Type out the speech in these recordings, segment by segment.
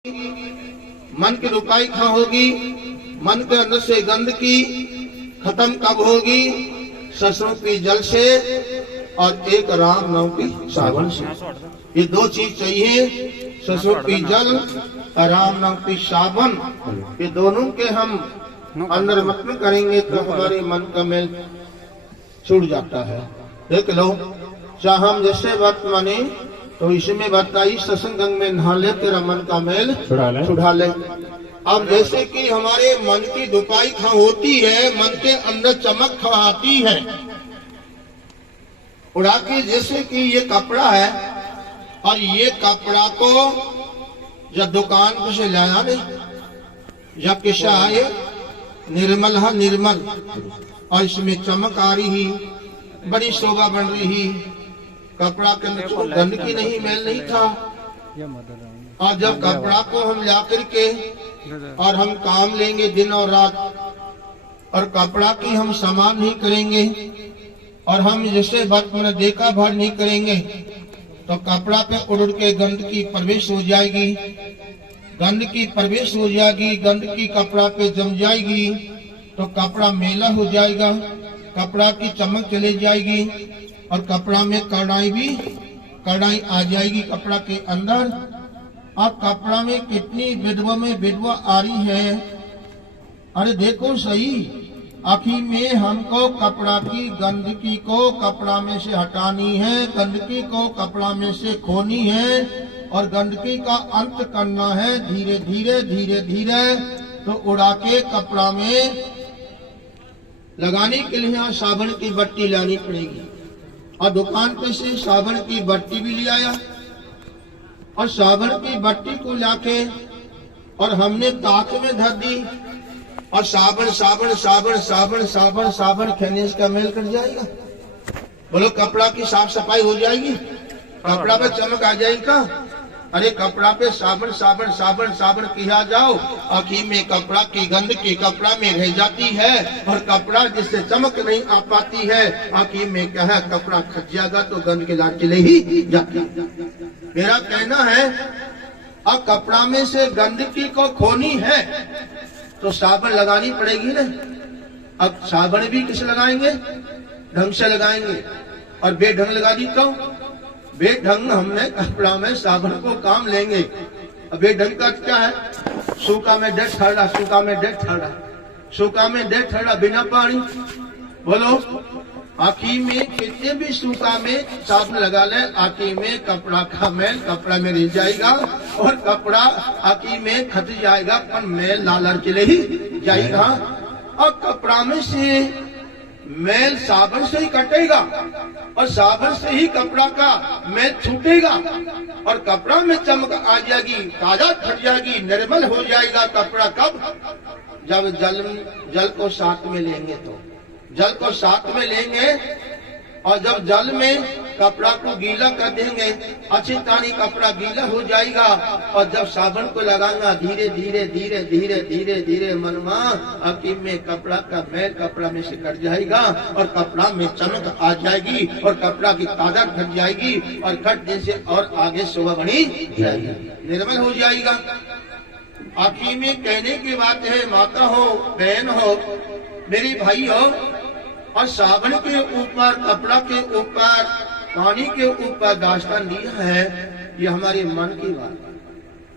मन की रुपाई कहाँ होगी? मन के अंदर से गंदगी खत्म कब होगी? सरस्वती जल से और एक राम नाम की सावन से। ये दो चीज चाहिए, सरस्वती जल और राम नाम की सावन। ये दोनों के हम अंदर मतन करेंगे तो हमारे मन का मेल छूट जाता है। देख लो, चाहे हम जैसे व्रत माने तो इसमें बताई सत्संग में नहा ले, तेरा मन का मेल छुड़ा ले। अब जैसे कि हमारे मन की दुपाई खा होती है, मन के अंदर चमक खा आती है, उड़ा के जैसे कि ये कपड़ा है और ये कपड़ा को जब दुकान पे से लाया ने, जब किसा आए निर्मल है निर्मल, और इसमें चमक आ रही, बड़ी शोभा बन रही, कपड़ा के अंदर गंदगी नहीं, मैल नहीं था। और जब कपड़ा को हम ला करके और हम काम लेंगे दिन और रात, और कपड़ा की हम सामान नहीं करेंगे, और हम जैसे बात मैंने देखा भार नहीं करेंगे, तो कपड़ा पे उड़ के गंदगी प्रवेश हो जाएगी, गंदगी प्रवेश हो जाएगी, गंदगी कपड़ा पे जम जाएगी, तो कपड़ा मेला हो जाएगा, कपड़ा की चमक चली जाएगी, और कपड़ा में कढ़ाई आ जाएगी कपड़ा के अंदर। अब कपड़ा में कितनी विधवा आ रही है, अरे देखो सही, आखिर में हमको कपड़ा की गंदगी को कपड़ा में से हटानी है, गंदगी को कपड़ा में से खोनी है, और गंदगी का अंत करना है धीरे धीरे धीरे धीरे। तो उड़ा के कपड़ा में लगाने के लिए साबुन की बट्टी लानी पड़ेगी, और दुकान पे से साबुन की बट्टी भी ले आया, और साबुन की बट्टी को लाके और हमने ताक में धर दी, और साबुन साबुन साबुन साबुन साबुन साबुन खेने का मेल कर जाएगा। बोलो कपड़ा की साफ सफाई हो जाएगी, कपड़ा पे चमक आ जाएगा। अरे कपड़ा पे साबुन साबुन साबुन साबुन किया जाओ, आखिर में कपड़ा की गंद की कपड़ा में रह जाती है, और कपड़ा जिससे चमक नहीं आ पाती है, आखिर में क्या है, कपड़ा खच जाएगा तो गंद के लाट चले ही जाती। मेरा कहना है, अब कपड़ा में से गंदगी को खोनी है तो साबुन लगानी पड़ेगी ना। अब साबुन भी किस लगाएंगे? ढंग से लगाएंगे, और बेढंग लगा दी तो बेढंग हमने कपड़ा में साबुन को काम लेंगे। अब बेढंग का क्या है? सूखा में डेढ़ ठहरा, सूखा में डेढ़ ठहरा, सूखा में डेढ़ ठहरा बिना पानी। बोलो आखिर में कितने भी सूखा में साबुन लगा ले, आखिर में कपड़ा का मैल कपड़ा में रह जाएगा, और कपड़ा आखिर में खत जाएगा, पर मैल लाल चले ही जाएगा। और कपड़ा में से मैल साबुन से ही कटेगा, और साबुन से ही कपड़ा का मैल छूटेगा, और कपड़ा में चमक आ जाएगी, ताजा फट जाएगी, निर्मल हो जाएगा कपड़ा। कब? जब जल को साथ में लेंगे, तो जल को साथ में लेंगे, और जब जल में कपड़ा को गीला कर देंगे, अच्छी तानी कपड़ा गीला हो जाएगा, और जब साबुन को लगाएंगा धीरे धीरे धीरे धीरे धीरे धीरे मनमा आखिर में कपड़ा का मैल कपड़ा में से कट जाएगा, और कपड़ा में चमक आ जाएगी, और कपड़ा की ताजा घट जाएगी, और घटने से और आगे शोभा बढ़ी जाएगी, निर्मल हो जाएगा। आखिर में कहने की बात है, माता हो, बहन हो, मेरी भाई हो, और साबुन के ऊपर, कपड़ा के ऊपर, पानी के ऊपर दास्तान दिया है, ये हमारे मन की बात है,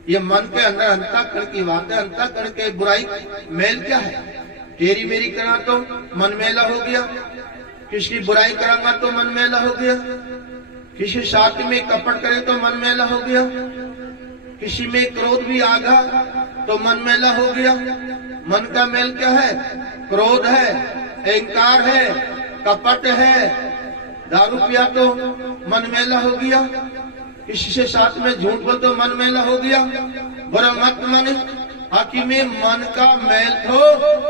ये मन के अंदर अंतःकरण की बात है। अंतःकरण के बुराई मेल क्या है? तेरी मेरी करा तो मन मेला हो गया, किसी बुराई करांगा तो मन मेला हो गया, किसी साथ में कपट करे तो मन मेला हो गया, किसी में क्रोध भी आ गया तो मन मेला हो गया। मन का मेल क्या है? क्रोध है, अहंकार है, कपट है, दारू पिया तो मन मेला हो गया, किसी से साथ में झूठ बोल तो मन मेला हो गया, बुरा मत माने। आखिर में मन का मेल हो,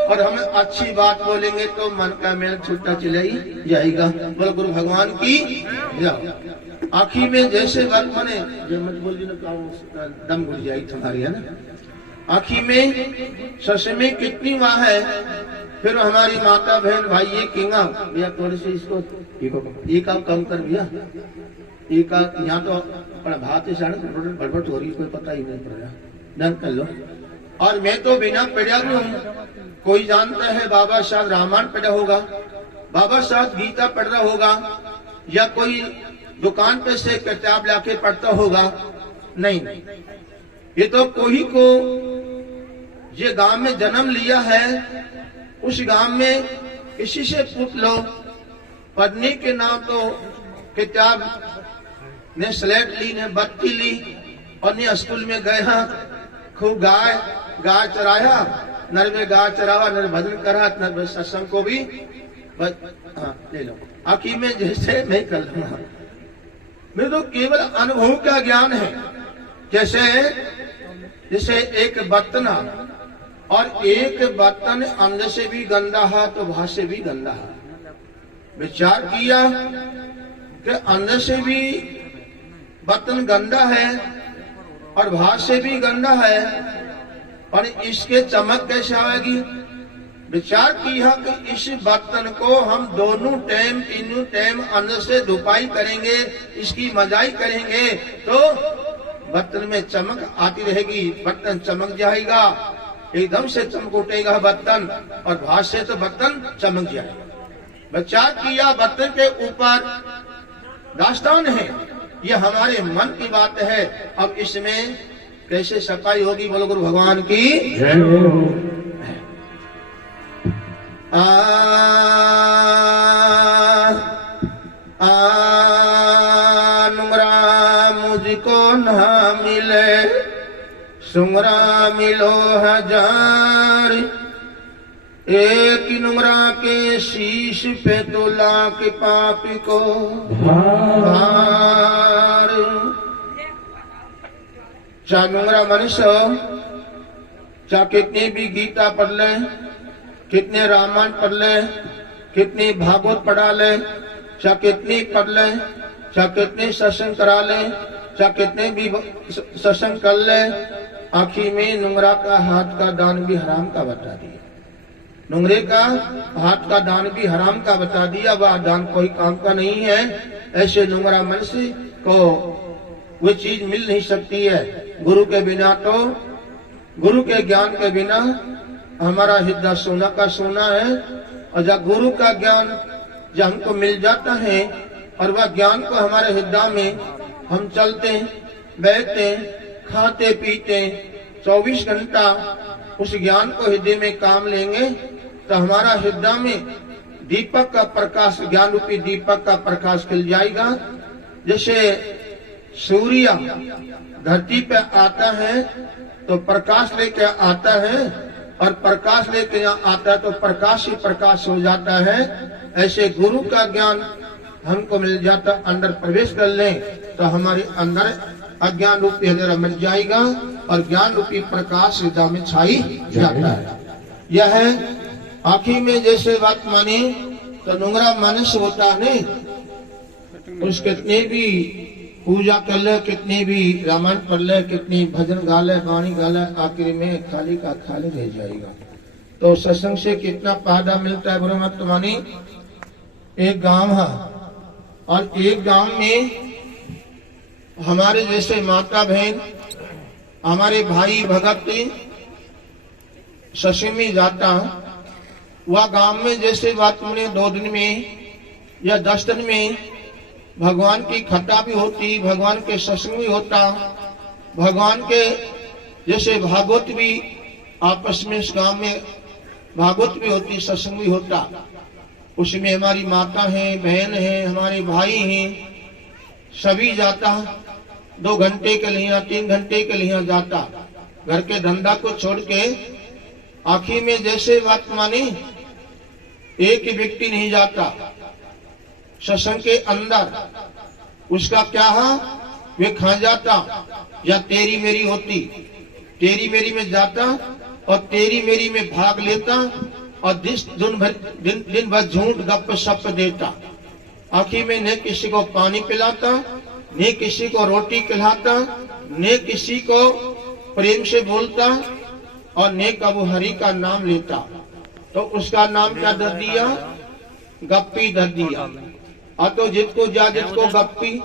और हम अच्छी बात बोलेंगे तो मन का मेल छूटता चला ही जाएगा। बोलो गुरु भगवान की जय। आखिर में जैसे बात माने जो मत बोल दी ना, दम घुट जाएगी तुम्हारी, है ना। आखिर में सस में कितनी वाह है, फिर हमारी माता बहन भाई ये किंगा भैया थोड़ी सी इसको एक आप कम कर भैया, एक यहाँ तो भात बड़बड़ हो रही, कोई पता ही नहीं पड़ रहा। डन कर लो। और मैं तो बिना पढ़ा हूं, कोई जानता है बाबा साहब रामायण पढ़ा होगा, बाबा साहब गीता पढ़ रहा होगा, या कोई दुकान पे से किताब लाके पढ़ता होगा? नहीं, ये तो कोई को ये गांव में जन्म लिया है, उस गांव में किसी से पूछ लो, पढ़ने के नाम तो किताब ने स्लेट ली, ने बत्ती ली, और ने स्कूल में गया, खूब गाय चराया, नर में गाय चरावा, नर भजन करा, नर सत्संग को भी ले लो। आखिर में जैसे मैं कर लूंगा, मेरे तो केवल अनुभव का ज्ञान है। जैसे एक बर्तन, और एक बर्तन अंदर से भी गंदा है तो बाहर से भी गंदा है। विचार किया कि अंदर से भी बर्तन गंदा है और बाहर से भी गंदा है, और इसके चमक कैसे आएगी? विचार किया कि इस बर्तन को हम दोनों टाइम तीनों टाइम अंदर से धुपाई करेंगे, इसकी मजाई करेंगे, तो बर्तन में चमक आती रहेगी, बर्तन चमक जाएगा, एकदम से चमक उठेगा बर्तन, और बाहर से तो बर्तन चमक जाएगा। विचार किया बर्तन के ऊपर दास्तान है, यह हमारे मन की बात है। अब इसमें कैसे सफाई होगी? बोलो गुरु भगवान की जय हो। नुंगरा मुझको न मिले, सुंगरा मिलो हजार, एक नुंगरा के शीश पे तो लाख पापी को भार। चाहे नुंगरा मनुष्य, चाहे कितनी भी गीता पढ़ ले, कितने रामायण पढ़ ले, कितनी भागवत पढ़ा ले, चाहे कितनी पढ़ ले, चाहे कितने सत्संग करा ले, चाहे कितने भी सत्संग कर ले, आखिर में नुंगरा का हाथ का दान भी हराम का बता दिया। नुंगरे का हाथ का दान भी हराम का बता दिया, वह दान कोई काम का नहीं है। ऐसे नुंगरा मनुष्य को वो चीज मिल नहीं सकती है। गुरु के बिना तो, गुरु के ज्ञान के बिना हमारा हृदय सोना का सोना है। और जब गुरु का ज्ञान जब हमको मिल जाता है, और वह ज्ञान को हमारे हृदय में हम चलते बैठते खाते पीते 24 घंटा उस ज्ञान को हृदय में काम लेंगे, तो हमारा हृदय में दीपक का प्रकाश, ज्ञान रूपी दीपक का प्रकाश खिल जाएगा। जैसे सूर्य धरती पे आता है तो प्रकाश लेके आता है, और प्रकाश लेके यहाँ आता है तो प्रकाश ही प्रकाश हो जाता है। ऐसे गुरु का ज्ञान हमको मिल जाता, अंदर प्रवेश कर ले तो हमारे अंदर अज्ञान रूपी अंधेरा मिट जाएगा, और ज्ञान रूपी प्रकाश हृदय में छाई जाता है। यह है आखिर में जैसे बात माने तो नुंगरा मनुष्य होता है, उस कितने भी पूजा कर ले, कितने भी रामायण पढ़ ले, कितनी भजन गा ले, वाणी गा ले, आखिर में खाली का खाली रह जाएगा। तो सत्संग से कितना फायदा मिलता है? बुरा मत मानी। एक गांव है, और एक गांव में हमारे जैसे माता बहन, हमारे भाई भगत सत्संग में जाता, वह गांव में जैसे बात मैंने 2 दिन में या 10 दिन में भगवान की कथा भी होती, भगवान के सत्संग भी होता, भगवान के जैसे भागवत भी आपस में इस गांव में भागवत भी होती, सत्संग भी होता। उसमें हमारी माता है, बहन है, हमारे भाई हैं, सभी जाता। 2 घंटे के लिए, 3 घंटे के लिए जाता, घर के धंधा को छोड़ के। आखिर में जैसे बात मानी, एक ही व्यक्ति नहीं जाता सत्संग के अंदर, उसका क्या है वे खा जाता, या तेरी मेरी होती, तेरी मेरी में जाता और तेरी मेरी में भाग लेता, और दिन भर झूठ गप सप देता। आखिर में न किसी को पानी पिलाता, न किसी को रोटी खिलाता, न किसी को प्रेम से बोलता, और न कबू हरि का नाम लेता। तो उसका नाम क्या धर दिया? गप्पी धर दिया। और तो जिसको गप्पी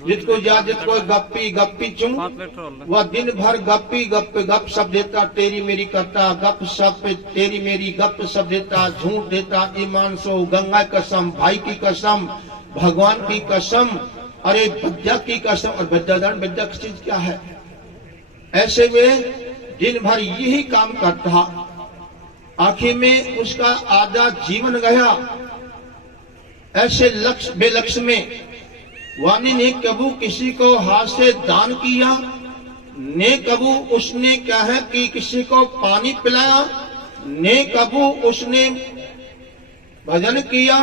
जिसको जा जिसको गप्पी गप्पी चुम, वह दिन भर गप्पी गप सब देता, तेरी मेरी करता, गप सब तेरी मेरी गप सब देता, झूठ देता, ईमान सो, गंगा कसम, भाई की कसम, भगवान की कसम, अरे विद्या की कसम। और विद्यादान विद्या की चीज क्या है? ऐसे में दिन भर यही काम करता, आखिर में उसका आधा जीवन गया ऐसे लक्ष्य बेलक्ष्य में। वाणी ने कबू किसी को हाथ से दान किया, ने कबू उसने क्या है कि किसी को पानी पिलाया, ने कबू उसने भजन किया।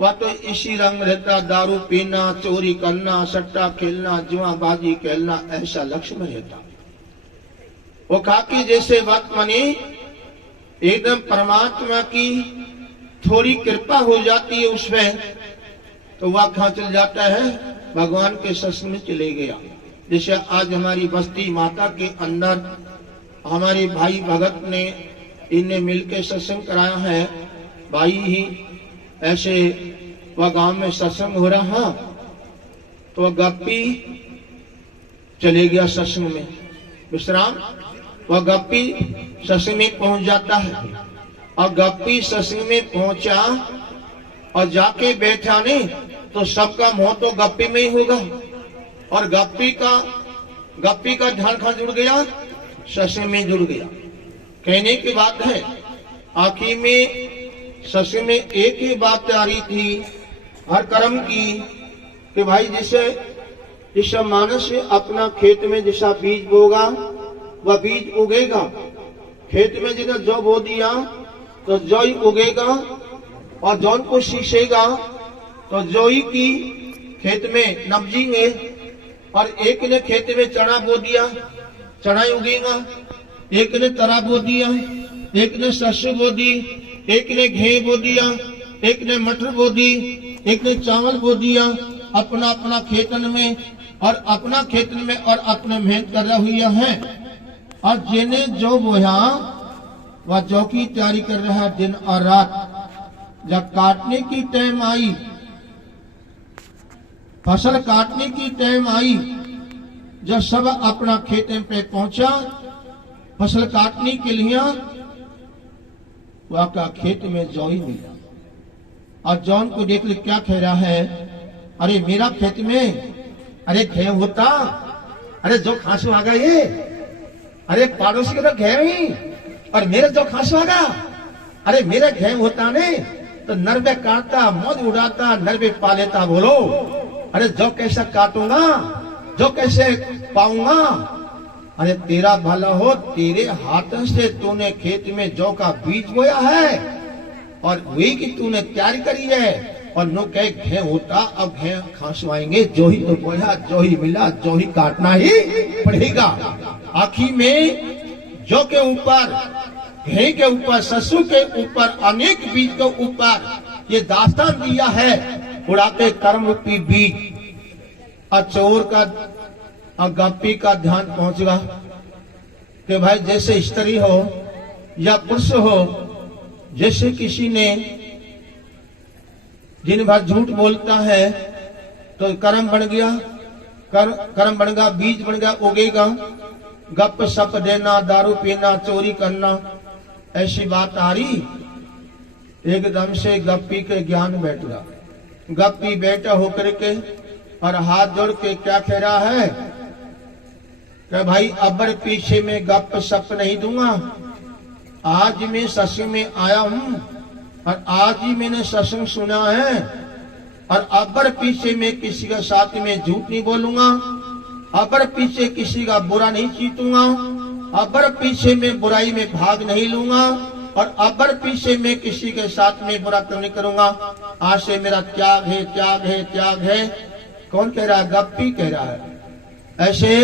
वह तो इसी रंग रहता, दारू पीना, चोरी करना, सट्टा खेलना, जुआबाजी खेलना, ऐसा लक्ष्य में रहता। वो काकी जैसे बात मानी, एकदम परमात्मा की थोड़ी कृपा हो जाती है उसमें, तो वह कहाँ चल जाता है? भगवान के सत्संग में चले गया। जैसे आज हमारी बस्ती माता के अंदर हमारे भाई भगत ने इन्हें मिलकर सत्संग कराया है, भाई ही ऐसे वह गांव में सत्संग हो रहा, तो वह गप्पी चले गया सत्संग में विश्राम। वह गप्पी सत्संग में पहुंच जाता है, और गप्पी सत्संग में पहुंचा और जाके बैठा ने, तो सबका मुंह तो गप्पी में ही होगा, और गप्पी का ध्यान कहाँ जुड़ गया? सत्संग में जुड़ गया। कहने की बात है, आखिर में सत्संग में एक ही बात आ रही थी हर कर्म की, कि भाई जैसे मानस अपना खेत में जैसा बीज बोगा वह बीज उगेगा। खेत में जिन्हें जौ बो दिया तो जौ ही उगेगा, और जौन को सींचेगा तो जौ ही की खेत में नपजेंगे। और एक ने खेत में चना बो दिया, चना ही उगेगा। एक ने तरा बो दिया, एक ने सरसों बो दी, एक ने गेहूं बो दिया, एक ने मटर बो दी, एक ने चावल बो दिया अपना अपना खेतन में, और अपना खेतन में और अपने मेहनत कर रही है। और जिन्हें जो बोया वह जौ की तैयारी कर रहा है दिन और रात। जब काटने की टाइम आई, फसल काटने की टाइम आई, जब सब अपना खेत पे पहुंचा फसल काटने के लिए, वह का खेत में जौ ही मिला। और जौन को देख ले क्या कह रहा है, अरे मेरा खेत में अरे गेहूं होता, अरे जो खांसू आ गया ये, अरे पड़ोसी के तो गेहूं ही, और मेरे जो खांसू आ गया, अरे मेरा गेहूं होता ने तो नरबे काटता, मौज उड़ाता, नरबे पा लेता। बोलो अरे जो कैसे काटूंगा, जो कैसे पाऊंगा? अरे तेरा भला हो, तेरे हाथों से तूने खेत में जौ का बीज बोया है, और वही की तूने तैयारी करी है, और नो कहे गेहूं होता, अब गेहूं खांसवाएंगे, जो ही तो बोया, जो ही मिला, जो ही काटना ही पड़ेगा। आखिर में जौ के ऊपर, गेहूं के ऊपर, सरसों के ऊपर, अनेक बीज के ऊपर ये दास्तान दिया है, उड़ाते कर्म रूपी बीज। और चोर का और गप्पी का ध्यान पहुंचेगा कि भाई जैसे स्त्री हो या पुरुष हो, जैसे किसी ने दिन भर झूठ बोलता है तो कर्म बन गया, कर्म बन गया, बीज बन गया, उगेगा। गप सप देना, दारू पीना, चोरी करना, ऐसी बात आ रही। एकदम से गप्पी के ज्ञान बैठ गया। गप्पी बैठा होकर के और हाथ जोड़ के क्या कह रहा है कि भाई अबर पीछे में गप सप नहीं दूंगा। आज मैं सत्संग में आया हूं और आज ही मैंने सत्संग सुना है, और अबर पीछे में किसी का साथ में झूठ नहीं बोलूंगा, अबर पीछे किसी का बुरा नहीं चीतूंगा, अबर पीछे में बुराई में भाग नहीं लूंगा, और अबर पीछे में किसी के साथ में बुरा तो नहीं करूंगा। आज से मेरा त्याग है, त्याग है, त्याग है। कौन कह रहा है? गप्पी कह रहा है। ऐसे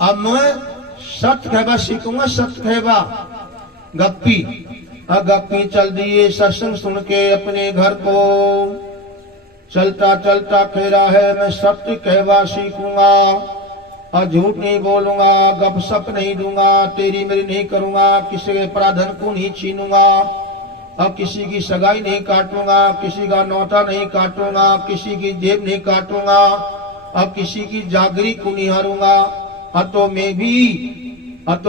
अब मैं सत्य कहवा सीखूंगा, सत्य कहवा। गप्पी गप्पी चल दिए सत्संग सुन के अपने घर को, चलता चलता कह रहा है मैं सत्य कहवा सीखूंगा, और झूठ नहीं बोलूंगा, गप सप नहीं दूंगा, तेरी मेरी नहीं करूंगा, किसी के पराधन को नहीं छीनूंगा। अब किसी की सगाई नहीं काटूंगा, किसी का नौता नहीं काटूंगा, किसी की जेब नहीं काटूंगा, अब किसी की जागरी को निहारूंगा। अब तो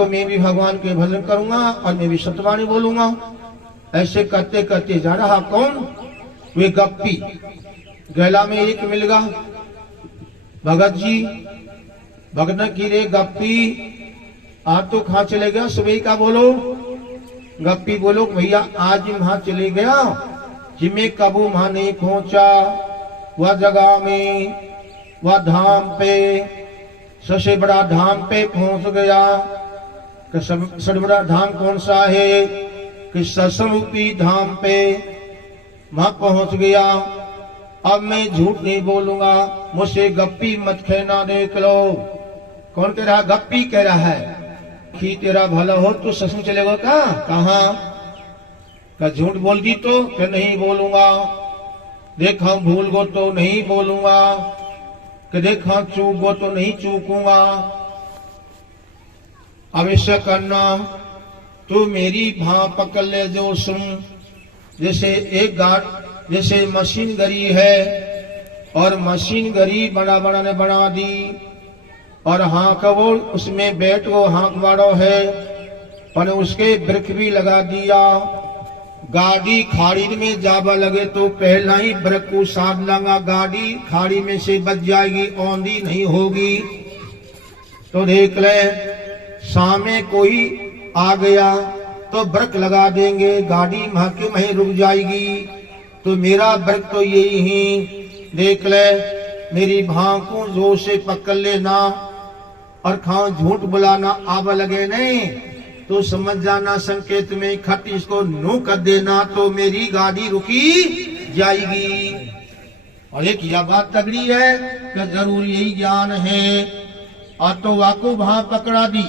मैं भी भगवान के भजन करूंगा और मैं भी सतवाणी बोलूंगा। ऐसे करते करते जा रहा कौन? वे गप्पी। गैला में एक मिल गया, भगत जी। भगत की रे गप्पी, आज तो कहाँ चले गया? सुबह का बोलो। गप्पी बोलो भैया आज वहां चले गया जिम्मे कबू वहां नहीं पहुंचा, वह जगह में, वह धाम पे, सबसे बड़ा धाम पे पहुंच गया। कि सबसे बड़ा धाम कौन सा है? कि सत्संग धाम पे वहां पहुंच गया। अब मैं झूठ नहीं बोलूंगा, मुझसे गप्पी मत कहना, देख लो। कौन कह रहा? गप्पी कह रहा है कि तेरा भला हो तो सत्संग चलेगा क्या? कहा झूठ बोल दी तो क्या? नहीं बोलूंगा। देखा भूल गो तो नहीं बोलूंगा, कि देखा चूक गो तो नहीं चूकूंगा। अवश्य करना, तू मेरी भां पकड़ ले जो सुन। जैसे एक गाट, जैसे मशीन गरी है और मशीन गरी बड़ा ने बना दी और हाँक वो उसमें बैठ वो हाँक वाड़ो है और उसके ब्रेक भी लगा दिया। गाड़ी खाड़ी में जावा लगे तो पहला ही ब्रेक को साध लगा, गाड़ी खाड़ी में से बच जाएगी, औंधी नहीं होगी। तो देख ले सामने कोई आ गया तो ब्रेक लगा देंगे, गाड़ी वहां के वहीं रुक जाएगी। तो मेरा ब्रेक तो यही ही, देख ले मेरी भां को जोर से पकड़ लेना और खाओ झूठ बुलाना आवा लगे नहीं तो समझ जाना संकेत में खट इसको नो कर देना तो मेरी गाड़ी रुकी जाएगी। और एक यह बात तगड़ी है कि जरूर यही ज्ञान है। और तो वाकू भां पकड़ा दी,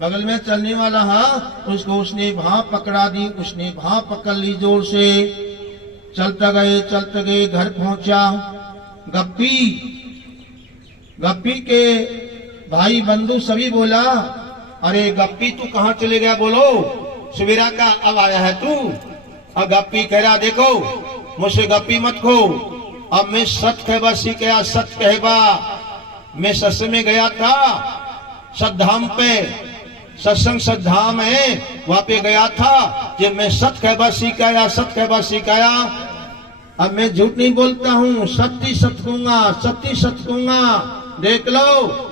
बगल में चलने वाला हाँ उसको उसने भां पकड़ा दी, उसने भां पकड़ ली जोर से। चलते गए घर पहुंचा। गप्पी के भाई बंधु सभी बोला, अरे गप्पी तू कहाँ चले गया? बोलो सवेरा का अब आया है तू? अब गप्पी कह रहा देखो मुझसे गप्पी मत खो, अब मैं सच कहबा सीखा, सच कहबा। मैं सत्संग में गया था, सद्धाम पे, सत्संग सद्धाम है वहां पे गया था, जब मैं सच कहबा सिखाया, सच कहबा सिखाया। अब मैं झूठ नहीं बोलता हूँ, सत्य सच कहूंगा। देख लो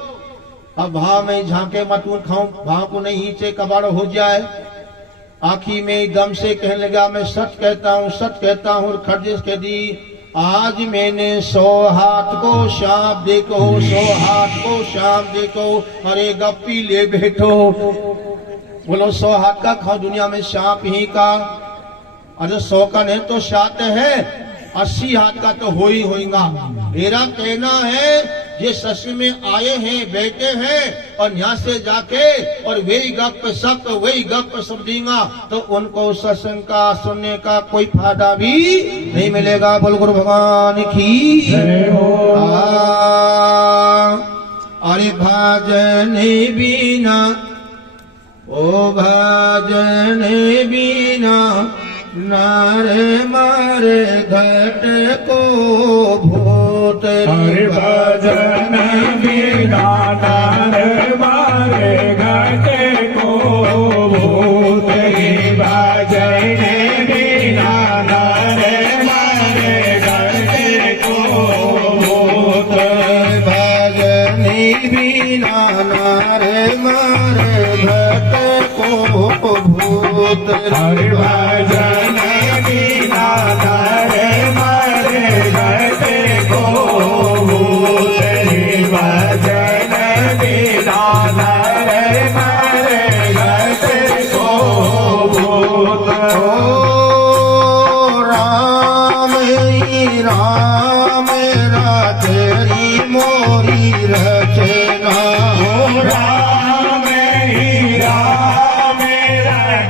अब भाव में झांके मत खाऊं, भाव को नहीं हीचे कबाड़ हो जाए। आखी में दम से कहने लगा मैं सच कहता हूँ। खरजिश कह दी आज मैंने 100 हाथ को शाम देखो, 100 हाथ को शाम देखो। अरे गप्पी ले बैठो, बोलो 100 हाथ का खाओ, दुनिया में सांप ही का। अरे 100 का नहीं तो 7 है, 80 हाथ का तो हो ही होगा। मेरा कहना है ये सत्संग में आए हैं, बैठे हैं और यहाँ से जाके और वही गप सब देगा तो उनको सत्संग का सुनने का कोई फायदा भी नहीं मिलेगा। बोल गुरु भगवान की जय हो। अरे भजन बिना, ओ भजन बिना नारे मारे घट को भूत। हरि भजन बिना नारे मारे घट को भूत। भजन बिना नारे मारे घट को भूत। भजन बिना नारे मारे घट को भूत। हरि भजन बिना नारे मारे घट को भूत। भजन बिना नारे मारे घट को भूत। राम ही राम तेरी मोरी रचना। राम ही राम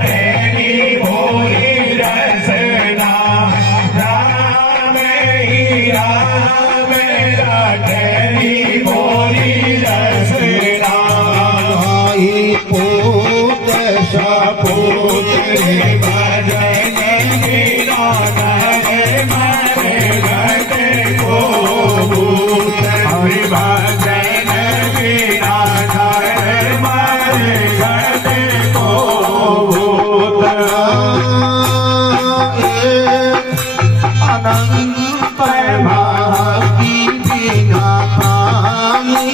तेरी मोरी रचना। मारे गते को भूत अनंत भागी बिना पानी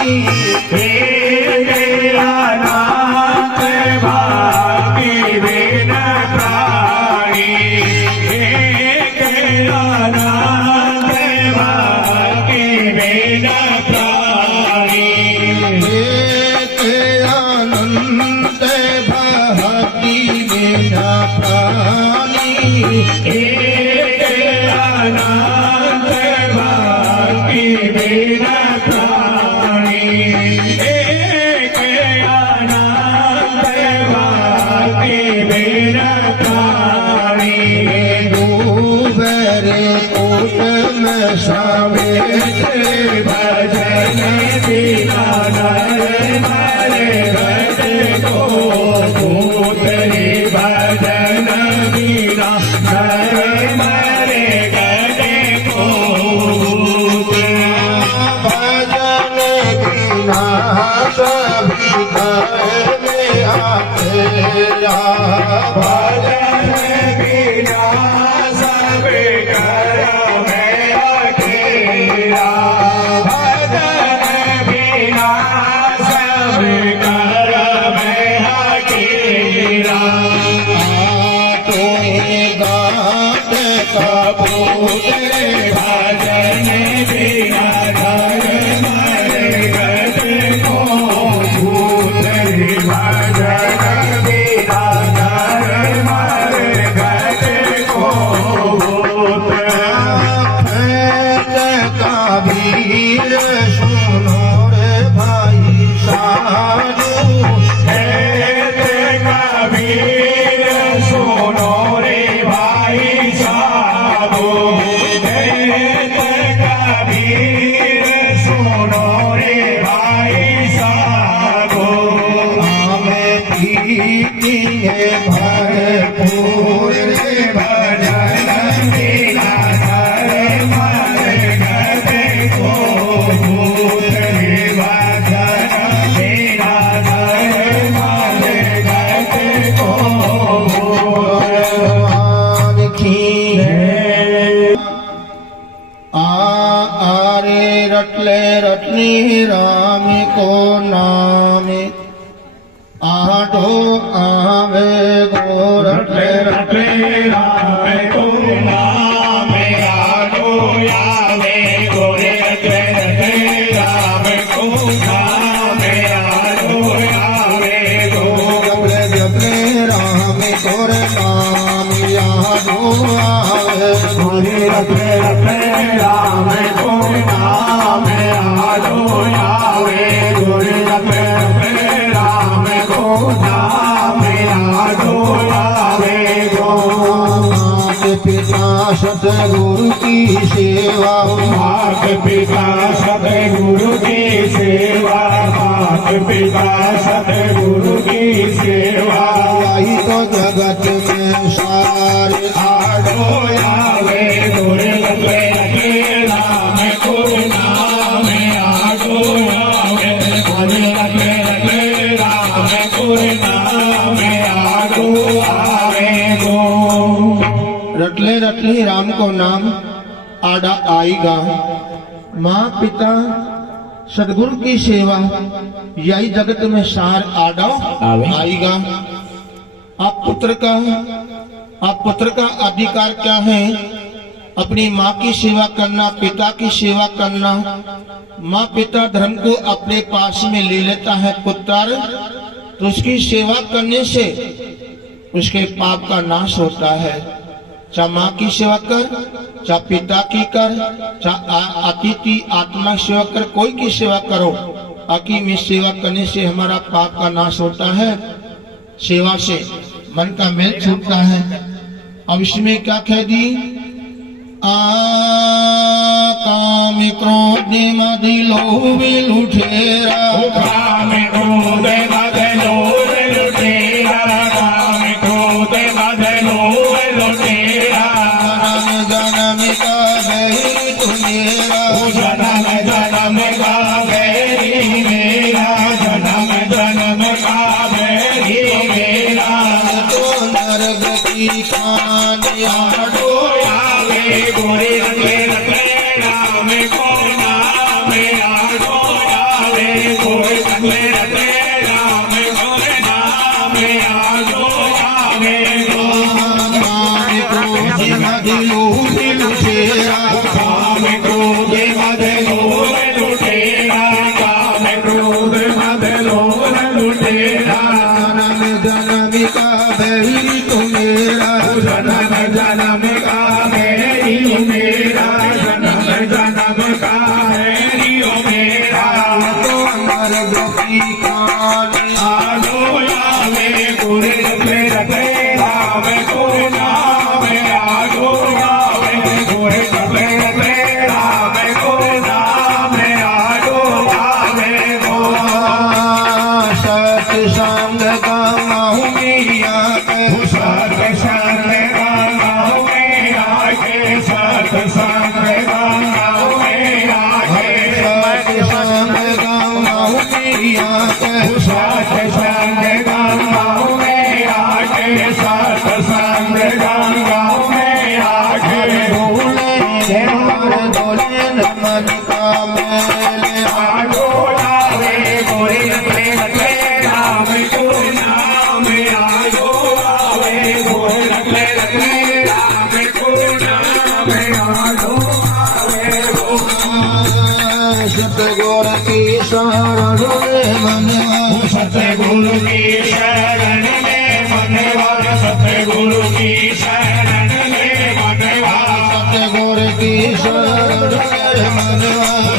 अनंत भागी बिना प्राणी अनंत भागी बिना प्राणी एक अनंत भागी बिना प्राणी अनंत भागी बिना प्राणी एक अनंत भागी बिना प्राणी दूबरे कोट में समेत भजन बिना नर मारे गते को भूत रे भजन बिना नर मारे गते को भूत भजन बिना सभी घर में अकेला भजन बिना सब घर में अकेला भजन बिना सब घर में अकेला तो गात कबूत भजन बिना घर मारे गते को भूत रे भजन बिना घर मारे गते को भूत कबीर सुनो रे भाई साधु कबीर सुनो रे भाई साधो कबीर सुनो रे भाई साधो हमें पीती है भरपूर रे भजन बिना घर मारे गते को भूत रे भजन बिना घर मारे गते को भगवान की आरे रटले रटनी राम को नाम आठो आवे गो रटले रटले राम को नाम आगो आवे गोरे रटले राम को नाम आगो आवे गो रटले रटले राम को नाम यादो आवे गोरे रटले राम को नाम आगो आवे गोरे रटले राम को नाम आगो आवे गो मात पिता सतगुरु की सेवा मात पिता सतगुरु की सेवा मात पिता सतगुरु की सेवा यही तो जगत में सारे आडो आवे गोरे लगे राम को नाम आडो आवे गोरे लगे राम को नाम आडो आवे गो रटले रटले राम को नाम आड़ा आएगा। माँ पिता सदगुरु की सेवा यही जगत में सार आड़ा आएगा। आप पुत्र का अधिकार क्या है? अपनी माँ की सेवा करना, पिता की सेवा करना। माँ पिता धर्म को अपने पास में ले लेता है पुत्र, तो उसकी सेवा करने से उसके पाप का नाश होता है। चाहे माँ की सेवा कर, चाहे पिता की कर, चाहे अतिथि आत्मा की सेवा कर, कोई की सेवा करो। आखिर में सेवा करने से हमारा पाप का नाश होता है। सेवा से मन का मेल छूटता है। अब इसमें क्या कह दी? काम क्रोध मद लोभ लुटेरा, काम क्रोध मद लोभ लुटेरा, काम क्रोध मद लोभ लुटेरा। जन्म जन्म का बैरी तू मेरा, जन्म जन्म का बैरी मेरा, जन्म जन्म का खान आडो आवे गोरे रंगे रंगे राम को नाम आडो आवे गोरे रंगे रंगे राम को नाम आडो आवे काम क्रोध मद लोभ लुटेरा काम क्रोध मद लोभ लुटेरा जन्म का बैरी तो मेरा जन्म जन्म का मेरी मेरा जन्म जन्म का मेरी मेरा तो अमर गति खान आलो आवे गोरे रंगे रंगे राम को नाम आलो आवे गोरे रंगे रंगे राम को नाम आलो आवे गो सत्संग का माहुमिया सत संग गाँव में आके सत संग गाँव में आके सत्संग का माहुमिया सत संग गाँव में आके सत संग गाँव में आके डोले डोले मन का मेले आडो आवे गोरे रंगे रंगे राम को नाम आडो आवे गोरे रंगे रंगे राम को नाम आडो आवे सतगुर की शरण मन सतगुरु की शरण में मनवा सतगुरु की शरण में मनवा सतगुर की शरण मन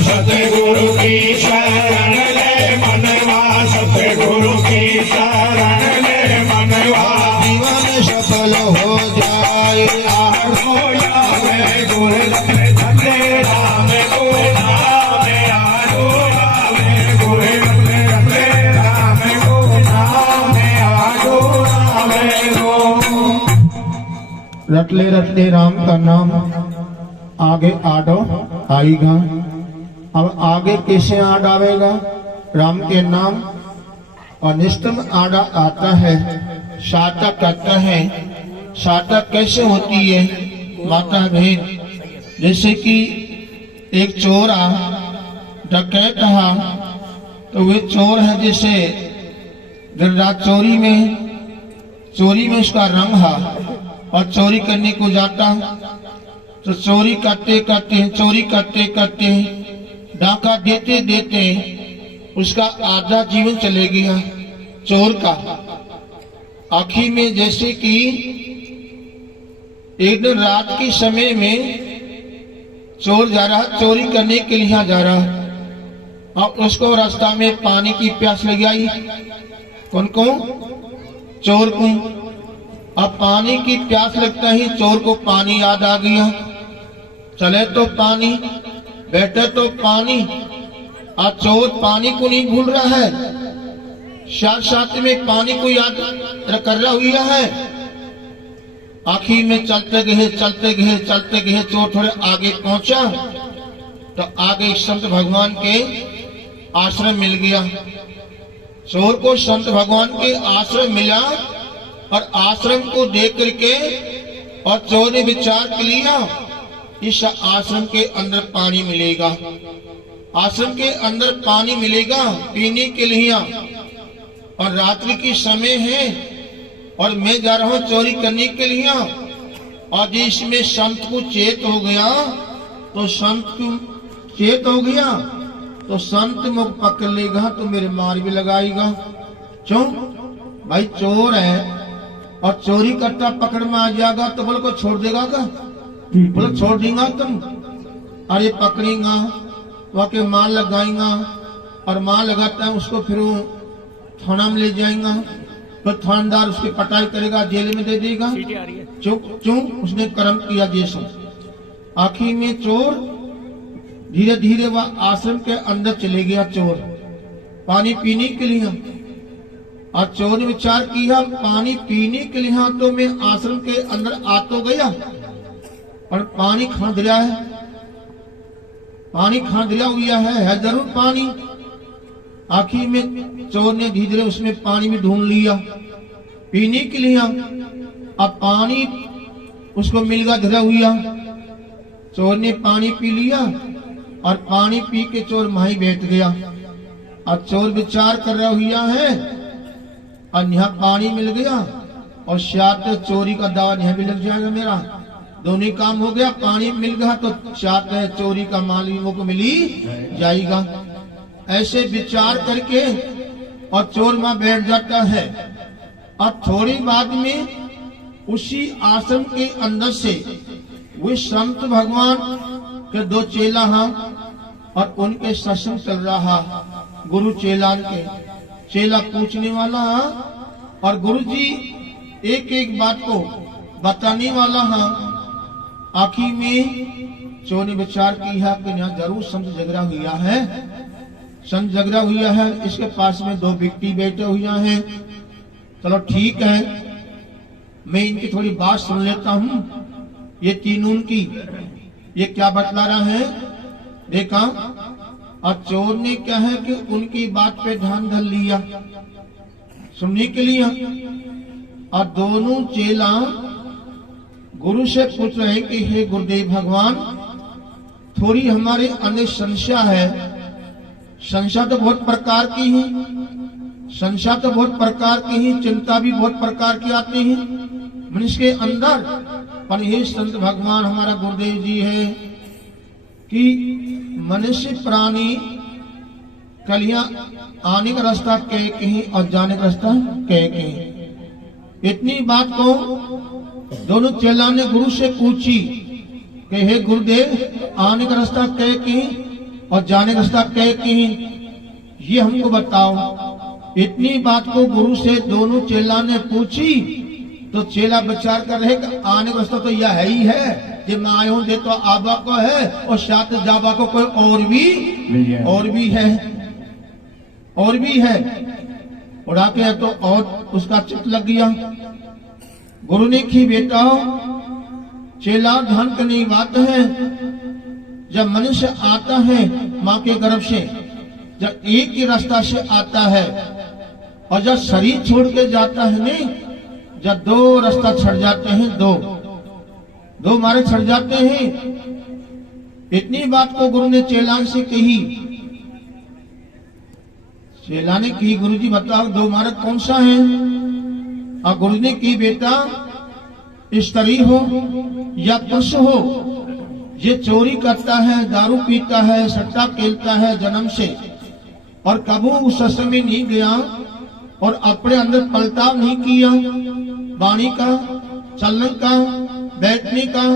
सतगुरु की शरण ले मनवा सतगुरु की शरण ले मनवा जीवन सफल हो जाए आडो आवे गोरे रंगे रंगे राम को नाम आडो आवे गोरे रंगे रंगे राम को नाम आडो आवे गो रटले रटले राम का नाम आगे आडो आएगा। अब आगे किसे आड आवेगा? राम के नाम और निष्ठम आड़ा आता है। साटा कहता है। साटा कैसे होती है माता बहन? जैसे कि एक चोर डकैत था, तो वे चोर है जैसे दिन रात चोरी में उसका रंग है और चोरी करने को जाता, तो चोरी करते करते डाका देते देते उसका आधा जीवन चले गया चोर का। आखिर में जैसे कि एक दिन रात के समय में चोर जा रहा, चोरी करने के लिए जा रहा, और उसको रास्ता में पानी की प्यास लग आई। कौन को? चोर को। अब पानी की प्यास लगता ही चोर को पानी याद आ गया। चले तो पानी, बैठे तो पानी, और चोर पानी को नहीं भूल रहा है, साथ साथ में पानी को याद कर रहा हुआ है। आखिर में चलते गए चोर थोड़े आगे पहुंचा, तो आगे संत भगवान के आश्रम मिल गया। चोर को संत भगवान के आश्रम मिला, और आश्रम को देख करके और चोर ने विचार किया, इस आश्रम के अंदर पानी मिलेगा, आश्रम के अंदर पानी मिलेगा पीने के लिए, और रात्रि की समय है और मैं जा रहा हूँ चोरी करने के लिए, और जिसमें संत को चेत हो गया, तो संत को चेत हो गया तो संत मुख पकड़ लेगा तो मेरे मार भी लगाएगा। क्यों भाई? चोर है और चोरी करता पकड़ में आ जाएगा तो बोले को छोड़ देगा क्या? बोले छोड़ देगा तुम? अरे पकड़ेगा, वहां के माल लगाएगा, और माल लगाता है उसको फिर वो थाना में ले जाएगा, तो थानेदार उसकी पटाई करेगा, जेल में दे देगा। क्यों? उसने कर्म किया जैसा। आखिर में चोर धीरे धीरे वह आश्रम के अंदर चले गया, चोर पानी पीने के लिए। और चोर ने विचार किया, पानी पीने के लिए तो मैं आश्रम के अंदर आ तो गया, पर पानी खांदरिया है, पानी खांदरिया हुआ है जरूर पानी। आखिर में चोर ने धीरे धीरे उसमें पानी में ढूंढ लिया पीने के लिए, अब पानी उसको मिल गया धरा हुआ, चोर ने पानी पी लिया और पानी पी के चोर माही बैठ गया। अब चोर विचार कर रहा हुआ है और यहाँ पानी मिल गया और शायद चोरी का दावा यहाँ भी लग जाएगा मेरा, दोनों काम हो गया। पानी मिल गया तो शायद चोरी का माल भी को मिली जाएगा। ऐसे विचार करके और चोर मां बैठ जाता है। और थोड़ी बाद में उसी आश्रम के अंदर से वे संत भगवान के दो चेला हैं और उनके सत्संग चल रहा, गुरु चेलान के। चेला पूछने वाला और गुरु जी एक एक बात को बताने वाला है। आखिर में चोर ने विचार किया कि यहाँ जरूर संत झगड़ा हुआ है, संत झगड़ा हुआ है, इसके पास में दो व्यक्ति बैठे हुए हैं। चलो ठीक है, मैं इनकी थोड़ी बात सुन लेता हूँ। ये तीनों की ये क्या बतला रहा है देखा। और चोर ने क्या है कि उनकी बात पे ध्यान धर लिया सुनने के लिए। और दोनों चेला गुरु से पूछ रहे हैं कि हे गुरुदेव भगवान, थोड़ी हमारे अंदर संशय है। संशय तो बहुत प्रकार की है, संशय तो बहुत प्रकार की है, चिंता भी बहुत प्रकार की आती है मनुष्य के अंदर। पर हे संत भगवान हमारा गुरुदेव जी है कि मनुष्य प्राणी कलियां आने का रास्ता कह कहीं और जाने का रास्ता कह कहीं। इतनी बात को दोनों चेला ने गुरु से पूछी कि हे गुरुदेव, आने का रास्ता कह कहीं और जाने का रास्ता कह कहीं, ये हमको बताओ। इतनी बात को गुरु से दोनों चेला ने पूछी तो चेला विचार कर रहे कि आने का रास्ता तो यह है ही है, ये मैं आया हूं दे तो आबा को है और शायद जाबा को कोई और भी है उड़ा के है तो और उसका चित्त लग गया। गुरु ने की बेटा चेला ध्यान करने की बात है। जब मनुष्य आता है माँ के गर्भ से, जब एक ही रास्ता से आता है और जब शरीर छोड़ के जाता है नहीं, जब दो रास्ता छड़ जाते हैं, दो मार्ग छड़ जाते हैं। इतनी बात को गुरु ने चेला से कही। चेला ने कही गुरुजी बताओ दो मार्ग कौन सा है। और गुरु ने की बेटा, स्त्री हो या पुरुष हो, ये चोरी करता है, दारू पीता है, सट्टा खेलता है जन्म से, और कबू उस सत्संग में नहीं गया और अपने अंदर पलटाव नहीं किया। वाणी का, चलने का, बैठने का,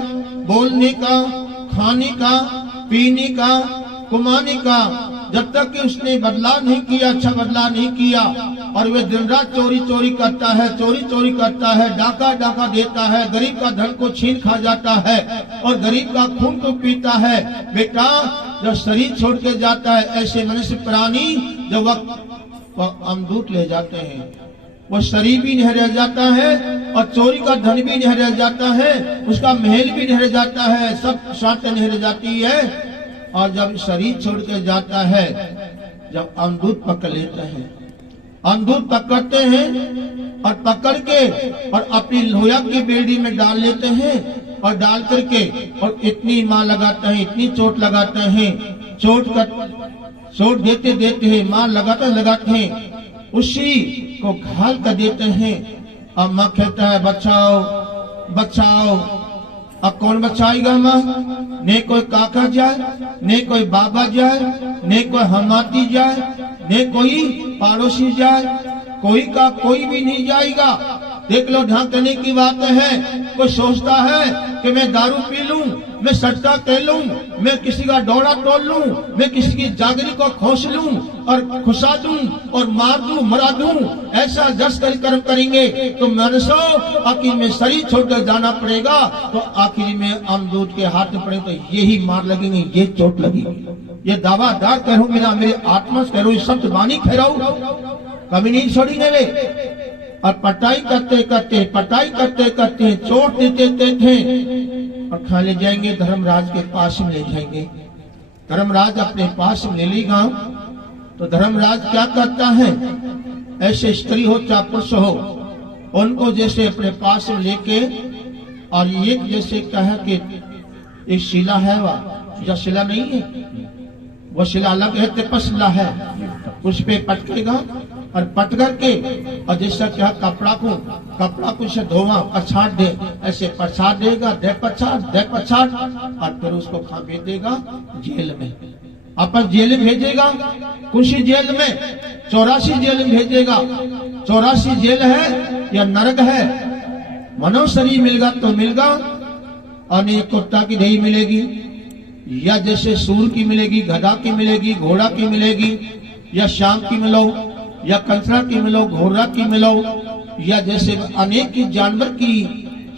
बोलने का, खाने का, पीने का, कमाने का, जब तक कि उसने बदलाव नहीं किया, अच्छा बदलाव नहीं किया, और वे दिन रात चोरी चोरी करता है, चोरी करता है, डाका देता है, गरीब का धन को छीन खा जाता है और गरीब का खून को पीता है। बेटा जब शरीर छोड़ के जाता है, ऐसे मनुष्य प्राणी जब वक्त अमदूत ले जाते हैं, वो शरीर भी नहीं रह जाता है और चोरी का धन भी नहीं रह जाता है, उसका महल भी नहीं रह जाता है, सब शांत नहीं रह जाती है। और जब शरीर छोड़ के जाता है, जब अमदूत पकड़ लेते हैं, अमदूत पकड़ते हैं और पकड़ के और अपनी लोया की बेड़ी में डाल लेते हैं और डाल करके और इतनी मार लगाते हैं, इतनी चोट लगाते हैं, चोट देते हैं, मार लगाते हैं, उसी को घायल कर देते हैं। अब माँ कहता है बचाओ। अब कौन बचाएगा माँ? ने कोई काका जाए, ने कोई बाबा जाए, ने कोई हमाती जाए, ने कोई पड़ोसी जाए, कोई भी नहीं जाएगा। देख लो, ढांकने की बात है। कोई सोचता है कि मैं दारू पी लूं, मैं सट्टा कर लूं, मैं किसी का डोरा तोड़ लूं, मैं किसी की जागरी को खोस लूं और खुशा दूं और मार दूं, मरा दूं, ऐसा जस कर्म करेंगे तो मनुष्य आखिर में शरीर छोड़कर जाना पड़ेगा। तो आखिर में अमदूत के हाथ में पड़े तो यही मार लगेंगे, ये चोट लगेगी। ये दावादार कह रहा हूं, मेरे आत्मा से कह रहा हूं, शब्द बानी कह रहा हूं, कभी नहीं छोड़ेंगे वे। और पटाई करते चोट देते थे और खा ले जाएंगे, धर्मराज के पास में ले जाएंगे। धर्मराज अपने पास में ले लेगा तो धर्मराज क्या करता है, ऐसे स्त्री हो चाहे पुरुष हो, उनको जैसे अपने पास में लेके और एक जैसे कहा कि एक शिला है वह या शिला नहीं है, वो शिला अलग है, तपशिला है, उस पे पटकेगा और पट करके और जैसा क्या कपड़ा को से धोवा पछाड़ दे, ऐसे पछाड़ देगा, दे पछाड़ और फिर उसको कहाँ भेज देगा? जेल में। अपन जेल में भेजेगा, कुछ जेल में 84 जेल में भेजेगा। 84 जेल है या नरक है? मनो शरीर मिलेगा तो मिलेगा, और नहीं कुत्ता की दही मिलेगी, या जैसे सूर की मिलेगी, गधा की मिलेगी, घोड़ा की मिलेगी, या शाम की मिलो, या कंसरा की मिलो, घोड़ा की मिलो, या जैसे अनेक जानवर की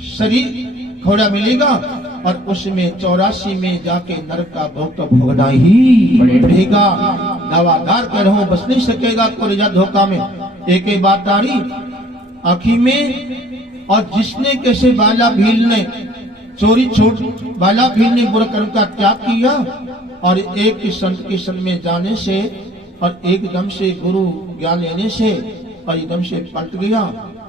शरीर घोड़ा मिलेगा, और उसमें 84 में जाके नरक का भोग तो भोगना ही पड़ेगा। नवादार कह रहा हूं, बच नहीं सकेगा कोरिजा धोखा में। एक ही बात आ रही आखी में, और जिसने कैसे बाला भील ने चोरी छोड़, बाला भील ने बुरा कर्म का त्याग किया और एक संत के संग में जाने से और एकदम से गुरु ज्ञान लेने से और एकदम से पलट गया।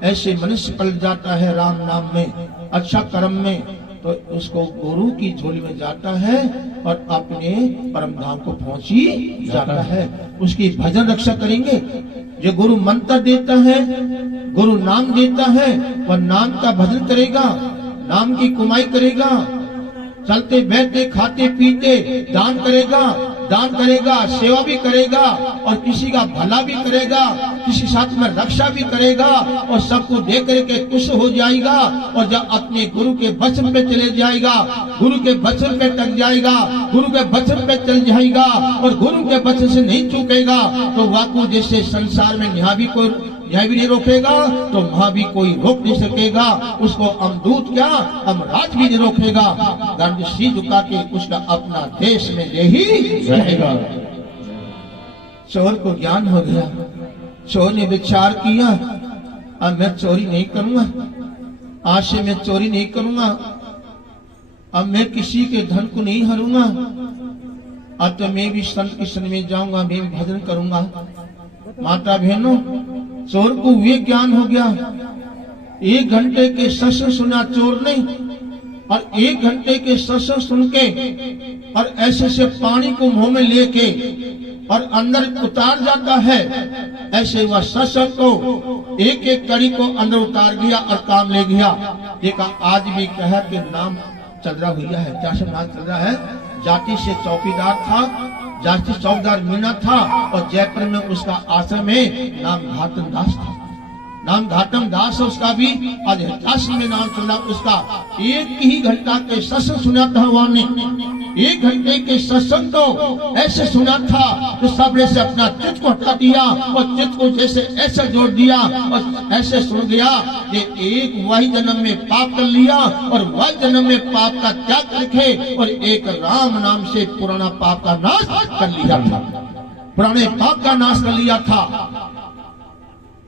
ऐसे मनुष्य पलट जाता है राम नाम में, अच्छा कर्म में, तो उसको गुरु की झोली में जाता है और अपने परम धाम को पहुंच ही जाता है। उसकी भजन रक्षा करेंगे। जो गुरु मंत्र देता है, गुरु नाम देता है, वह नाम का भजन करेगा, नाम की कमाई करेगा, चलते बैठते खाते पीते दान करेगा, सेवा भी करेगा और किसी का भला भी करेगा, किसी साथ में रक्षा भी करेगा और सबको देख करके खुश हो जाएगा। और जब अपने गुरु के वचन पे चले जाएगा, गुरु के वचन पे टक जाएगा, गुरु के वचन पे चल जाएगा और गुरु के वचन से नहीं चूकेगा, तो वाकू जैसे संसार में न्याय भी नहीं रोकेगा, तो वहां भी कोई रोक नहीं सकेगा उसको। अमदूत क्या, अमराज भी नहीं रोकेगा। गांधी सिर झुका के उसका अपना देश में ले ही रहेगा। चोर को ज्ञान हो गया, चोर ने विचार किया, अब मैं चोरी नहीं करूंगा, आज से मैं चोरी नहीं करूंगा, अब मैं किसी के धन को नहीं हरूंगा, अब तो मैं भी संत की संग में जाऊंगा, मैं भी भजन करूंगा। माता बहनों, चोर को वे ज्ञान हो गया। 1 घंटे के सत्संग सुना चोर ने, और 1 घंटे के सत्संग सुन के और ऐसे से पानी को मुंह में लेके और अंदर उतार जाता है, ऐसे वह सत्संग को एक कड़ी को अंदर उतार गया और काम ले गया। देखा आज भी कहा कि नाम चल रहा हुआ है, क्या से नाम चल रहा है? जाति से चौकीदार था, जाति से चौकीदार मीना था, और जयपुर में उसका आश्रम में नाम घाटम दास था। नाम घाटम दास है उसका भी, आज हरिदास में नाम चला उसका। 1 ही घंटा के सत्संग सुना था वहां ने, 1 घंटे के सत्संग तो ऐसे सुना था कि सबने से अपना चित्त को हटा दिया और चित्त को जैसे ऐसे जोड़ दिया और ऐसे सुन गया कि एक वही जन्म में पाप कर लिया और वही जन्म में पाप का त्याग करके और एक राम नाम से पुराना पाप का नाश कर लिया था, पुराने पाप का नाश कर लिया था।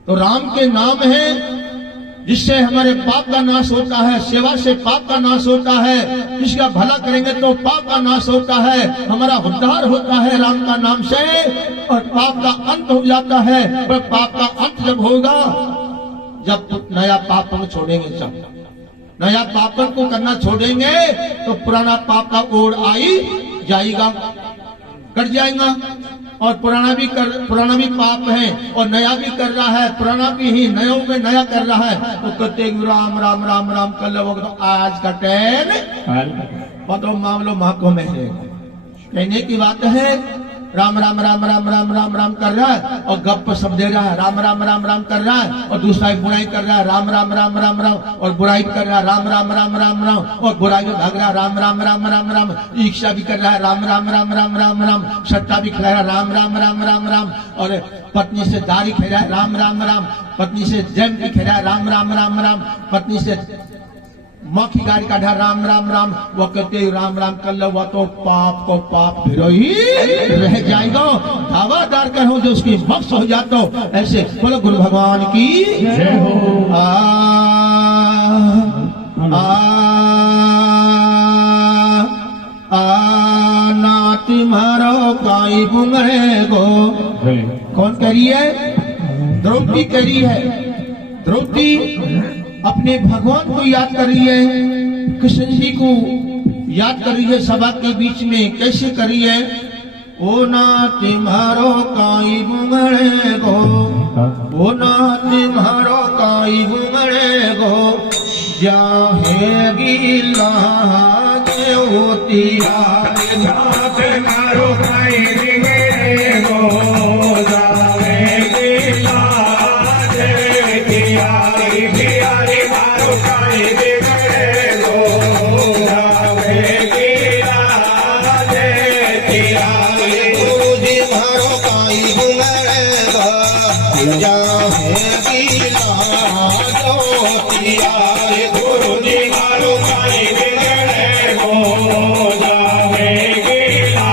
तो राम के नाम है जिससे हमारे पाप का नाश होता है, सेवा से पाप का नाश होता है, जिसका भला करेंगे तो पाप का नाश होता है, हमारा उद्धार होता है राम का नाम से, और पाप का अंत हो जाता है। पर पाप का अंत जब होगा, जब नया पापन छोड़ेंगे, जब नया पापन को करना छोड़ेंगे तो पुराना पाप का ओढ़ आई जाएगा, कट जाएगा। और पुराना भी पाप है और नया भी कर रहा है, पुराना भी ही नयों में नया कर रहा है। तो कहते राम राम राम राम कर लो, तो आज का टैन तो मामलो माको में है। कहने की बात है राम राम राम राम राम राम राम कर रहा है और गप सब दे रहा है, राम राम राम राम कर रहा है और दूसरा बुराई कर रहा है, राम राम राम राम राम और बुराई कर रहा है, राम राम राम राम राम और बुराई में भाग रहा है, राम राम राम राम राम ईर्ष्या भी कर रहा है, राम राम राम राम राम राम सट्टा भी खिला रहा है, राम राम राम राम राम और पत्नी से दारी खेला है, राम राम राम पत्नी से जैम भी खेला है, राम राम राम राम पत्नी से माँ की गाड़ी काटा, राम राम राम। वो कहते राम राम कर लो, वो तो पाप को पाप फिर ही रह जाएगा। दावादार कर हो जो उसकी मक्स हो जाता हो। ऐसे बोलो गुरु भगवान की जय हो। नात मारो काई बुंगरे गो। कौन कह रही है? द्रौपदी कह रही है। द्रौपदी अपने भगवान को याद कर रही है, कृष्ण जी को याद कर रही है सभा के बीच में। कैसे कर रही है? ओ नाथ मारो काई बुंगड़े गो, ओ नाथ मारो काई बुंगड़े गो, जाहे गीला देवतिया नाथ मारो काई बुंगड़े गो, जाहे गीला देवतिया। बिहारी मारो काई बुंगड़े गो, जाहे गीला देवतिया। गुरुजी मारो काई बुंगड़े गो, जाहे गीला देवतिया। गुरुजी मारो काई बुंगड़े गो, जाहे गीला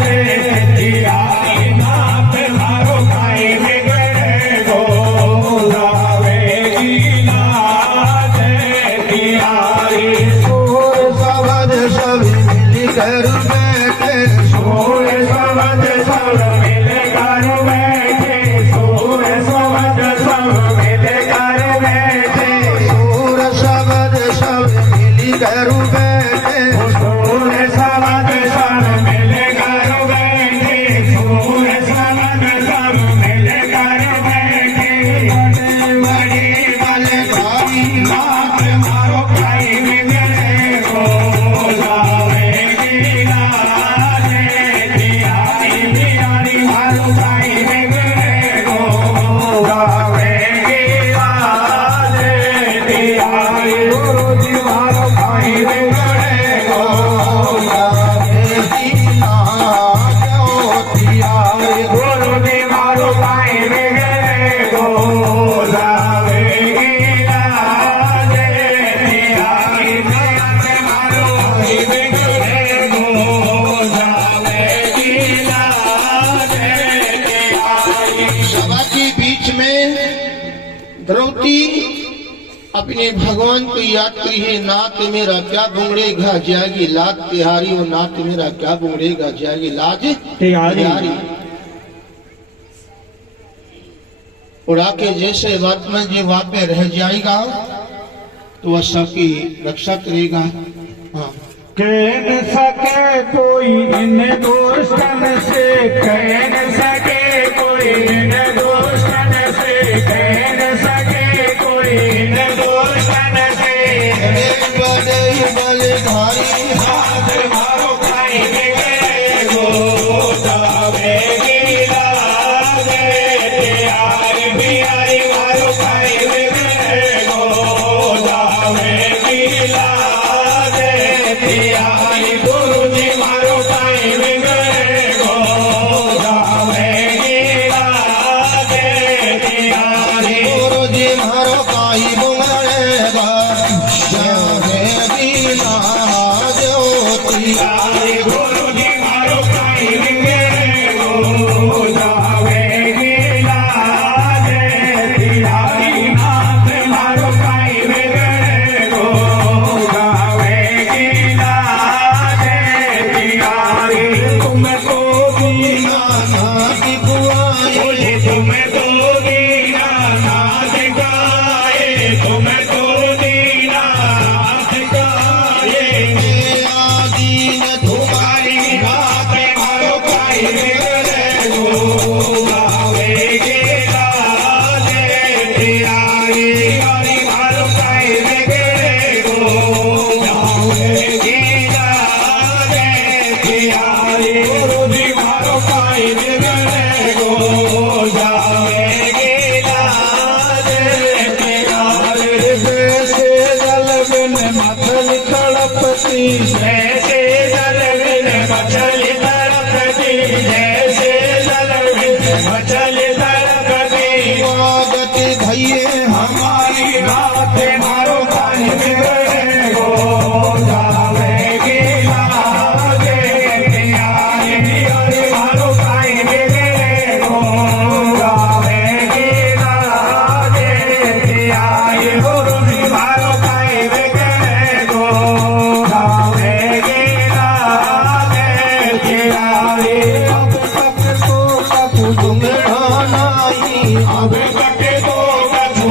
देवतिया। नाथ मारो काई बुंगड़े गो, जाहे गीला देवतिया। सूर सवद सब मिलकर बैठे, सूर सवद सब मिलकर बैठे, सूर सवद सब मिलकर बैठे, सूर सवद सब मिलकर बैठे, सूर सवद सब मिलकर बैठे, सूर सवद सब मिलकर बैठे। बड़े बड़े भाई नाथ मारो काई बुंगड़े गो, जाहे गीला देवतिया। बिहारी मारो काई बुंगड़े गो, जाहे गीला देवतिया। गुरुजी मारो काई बुंगड़े गो, जाहे गीला देवतिया। गुरुजी मारो काई बुंगड़े गो, जाहे गीला देवतिया। नाथ मारो काई बुंगड़े गो, जाहे गीला देवतिया। सभा के बीच में द्रौपदी अपने भगवान को याद करी है। नाथ मेरा क्या बुंगड़े घा जाएगी लाज तिहारी, वो नाथ मेरा क्या बुंगड़े घा जाएगी लाज तिहारी। उड़ा के जैसे बात में जो वहां पे रह जाएगा तो वह सबकी रक्षा करेगा। हाँ, कह न सके कोई इन दुष्टन से, कह न सके कोई इन दुष्टन से, कह न सके कोई इन दुष्टन से। बड़े बलधारी हाथ मारो काई बुंगड़े गो, जाहे गीला देवतिया। बिहारी मारो काई बुंगड़े गो, जाहे गीला देवतिया। गुरुजी मारो काई बुंगड़े गो, जाहे गीला देवतिया। गुरुजी मारो काई बुंगड़े गो, जाहे गीला देवतिया। गुरुजी मारो काई बुंगड़े गो, जाहे गीला देवतिया। नाथ मारो काई बुंगड़े गो, जाहे गीला देवतिया। तुमको दीना नाथ बुआई तुमको दीना नाथ गाए, तुमको दीना नाथ गाए। आदीन तुम्हारी बात मारो काई बुंगड़े गो, जाहे गीला देवतिया। बिहारी मारो काई बुंगड़े गो, जाहे गीला देवतिया। गुरुजी मारो काई बुंगड़े गो, जाहे गीला देवतिया। जैसे जल बिन मछली तड़पती, जैसे जल बिन मछली तड़पती, जैसे जल बिन मछली तड़पती। स्वागत भैये हमारी नाथ मारो काई बुंगड़े गो, जाहे गीला देवतिया। बिहारी मारो काई बुंगड़े गो, जाहे गीला देवतिया। गुरुजी मारो काई बुंगड़े गो, जाहे गीला देवतिया। अब तक तो कछु बुंगड़ा नाई, अब तक तो कछु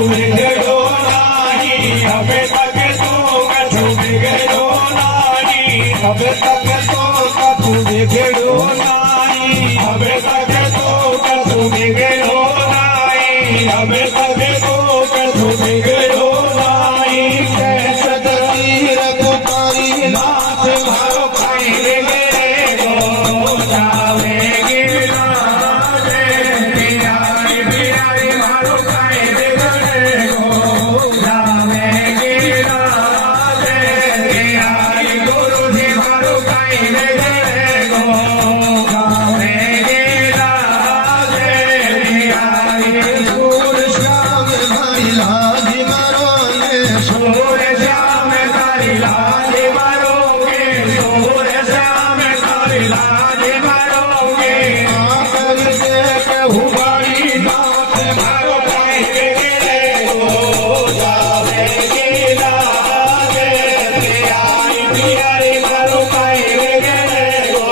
लाज मारोगे, सूर श्याम तारी लाज मारोगे, सूर श्याम तारी लाज मारोगे। आकर देख हुबारी नाथ मारो पाएंगे गो, जावेगी लाज प्यारी प्यारी मारो पाएंगे गो,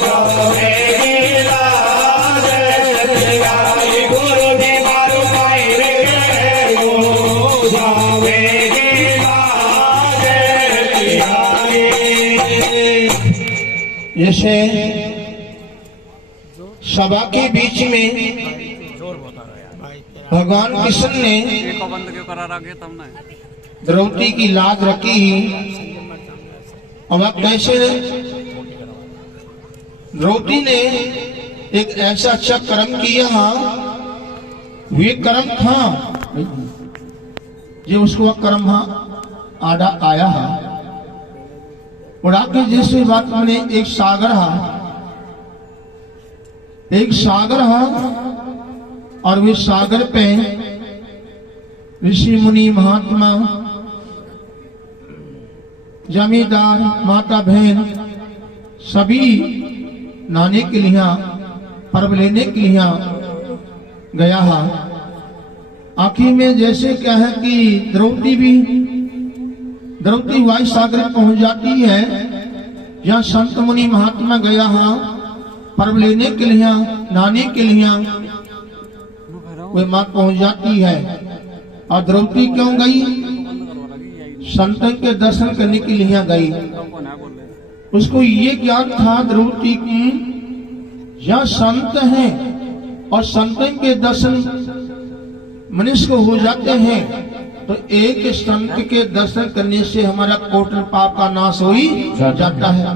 जावेगी लाज प्यारी गुरु जी मारो पाएंगे गो, जावेगी लाज प्यारी। जैसे सभा के बीच में भगवान कृष्ण ने बंद क्यों करा रखे तुमने? द्रौपदी की लाज रखी और कैसे द्रौपदी ने एक ऐसा अच्छा कर्म किया, वे कर्म था जो उसको वह कर्म आड़ा आया है और आपके जैसे बात मैंने एक सागर है और वे सागर पे ऋषि मुनि महात्मा जमींदार माता बहन सभी नहाने के लिए पर्व लेने के लिए गया है। आखिर में जैसे क्या है कि द्रौपदी वायु सागर पहुंच जाती है, जहाँ संत मुनि महात्मा गया है पर्व लेने के लिए नहाने के लिए, वे मां पहुंच जाती है। और द्रौपदी क्यों गई? संतों के दर्शन करने के लिए गई। उसको ये ज्ञान था द्रौपदी की, यहाँ संत हैं और संतों के दर्शन मनुष्य को हो जाते हैं, तो एक संत के दर्शन करने से हमारा कोटि पाप का नाश हो ही जाता है।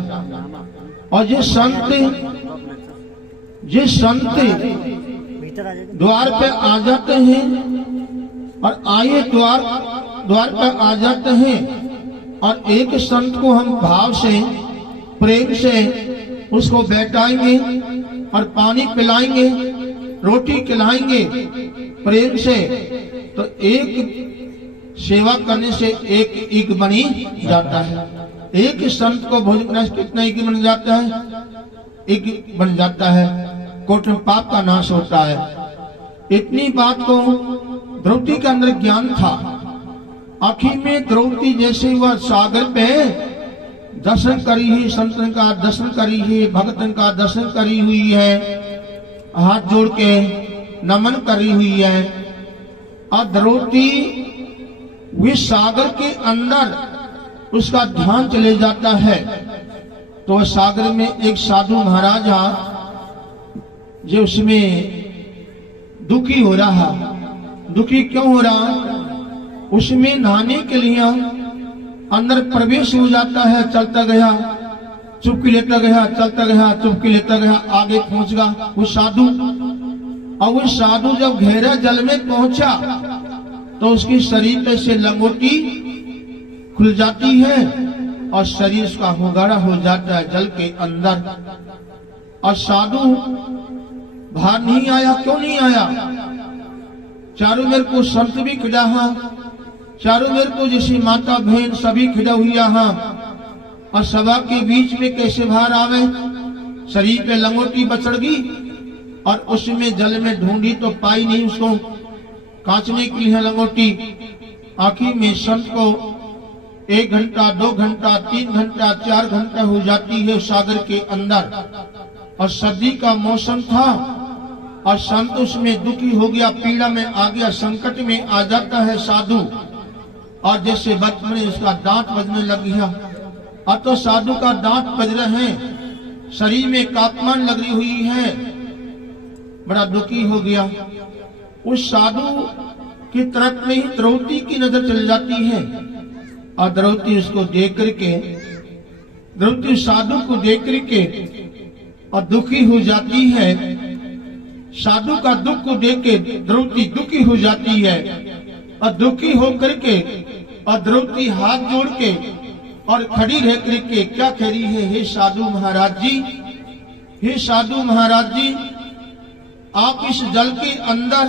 और ये संत द्वार पे आ जाते हैं और आए द्वार पर आ जाते हैं और एक संत को हम भाव से प्रेम से उसको बैठाएंगे और पानी पिलाएंगे, रोटी खिलाएंगे प्रेम से, तो एक सेवा करने से एक ईग बनी जाता है। एक संत को भोजन करने से कितना ईग बन जाता है? ईग बन जाता है, कोटि पाप का नाश होता है। इतनी बात को द्रौपदी के अंदर ज्ञान था। आखिर में द्रौपदी जैसे वह सागर पे दर्शन करी है, संतन का दर्शन करी है, भक्तन का दर्शन करी हुई है, हाथ जोड़ के नमन करी हुई है। और द्रौपदी वे सागर के अंदर उसका ध्यान चले जाता है, तो सागर में एक साधु महाराजा जो उसमें दुखी हो रहा। दुखी क्यों हो रहा? उसमें नहाने के लिए अंदर प्रवेश हो जाता है, चलता गया चुपकी लेता गया, चलता गया चुपकी लेता गया, आगे पहुंच गया वो साधु। और वो साधु जब गहरा जल में पहुंचा तो उसकी शरीर पे से लंगोटी खुल जाती है और शरीर उसका होगाड़ा हो जाता है जल के अंदर। और साधु बाहर नहीं आया। क्यों नहीं आया? चारों मेरे को संत भी खड़ा है, चारों मेरे को जैसी माता बहन सभी खड़ा हुआ है, और सभा के बीच में कैसे बाहर आवे? शरीर पे लंगोटी बचड़ गई और उसमें जल में ढूंढी तो पाई नहीं उसको, कांचने के लिए लंगोटी। आखिर में संत को 1 घंटा 2 घंटा 3 घंटा 4 घंटा हो जाती है सागर के अंदर, और सर्दी का मौसम था और संत उसमें दुखी हो गया, पीड़ा में आ गया, संकट में आ जाता है साधु। और जैसे बचपन में उसका दांत बजने लग गया, अब तो साधु का दांत बज रहे हैं, शरीर में तापमान लगी हुई है, बड़ा दुखी हो गया। उस साधु की तरफ में ही द्रौपदी की नजर चल जाती है और द्रौपदी उसको देख करके, द्रौपदी साधु को देख करके और दुखी हो जाती है। साधु का दुख को देख के द्रौपदी दुखी हो जाती है और दुखी होकर के और द्रौपदी हाथ जोड़ के और खड़ी रह करके क्या कह रही है? हे साधु महाराज जी, हे साधु महाराज जी, आप इस जल के अंदर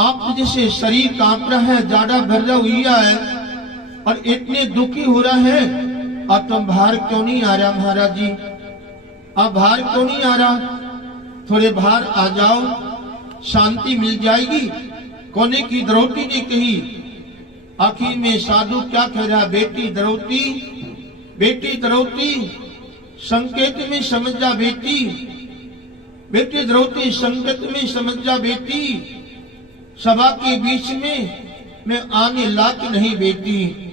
आप जैसे शरीर कांप रहा है, जाड़ा भर रहा हुआ है और इतने दुखी हो रहा है, और तुम बाहर क्यों नहीं आ रहा महाराज जी? आप बाहर क्यों नहीं आ रहा? थोड़े बाहर आ जाओ, शांति मिल जाएगी। कोने की द्रौपदी ने कही। आखिर में साधु क्या कह रहा? बेटी द्रौपदी, बेटी द्रौपदी, संकेत में समझ जा बेटी, बेटी द्रौपदी संकेत में समझ जा बेटी, सभा के बीच में मैं आने लायक नहीं बेटी।